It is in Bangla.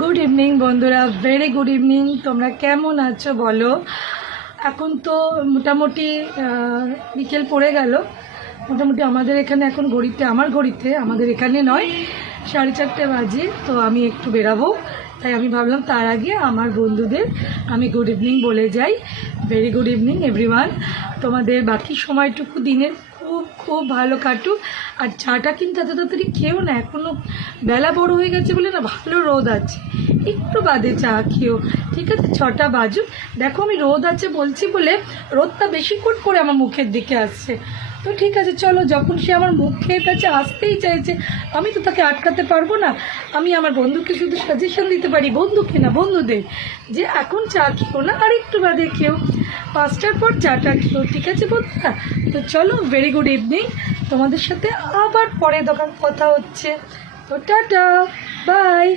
গুড ইভিনিং বন্ধুরা, ভেরি গুড ইভিনিং। তোমরা কেমন আছো বলো? এখন তো মোটামুটি বিকেল পড়ে গেল। মোটামুটি আমাদের এখানে এখন ঘড়িতে আমাদের এখানে নয়, 4:30 বাজে। তো আমি একটু বেরাবো, তাই আমি ভাবলাম তার আগে আমার বন্ধুদের আমি গুড ইভিনিং বলে যাই। Very good evening everyone. তোমাদের বাকি সময়টুকু দিনের খুব খুব ভালো কাটুক। আর চাটা কিন্তু এত তাড়াতাড়ি খেও না, এখনও বেলা বড় হয়ে গেছে বলে না, ভালো রোদ আছে, একটু বাদে চা খেও, ঠিক আছে? 6টা বাজুক। দেখো আমি রোদ আছে বলছি বলে রোদটা বেশিক্ষণ করে আমার মুখের দিকে আসছে। তো ঠিক আছে, চলো, যখন সে আমার মুখের কাছে আসতেই চাইছে আমি তো তাকে আটকাতে পারবো না। আমি আমার বন্ধুকে শুধু সাজেশন দিতে পারি, বন্ধুকে না, বন্ধুদের, যে এখন চা খেও না, আর একটু বাদে খেও, 5টার পর চাটা খেও, ঠিক আছে বন্ধুরা? তো চলো, ভেরি গুড ইভিনিং। তোমাদের সাথে আবার পরে কথা হচ্ছে। তো টাটা, বাই।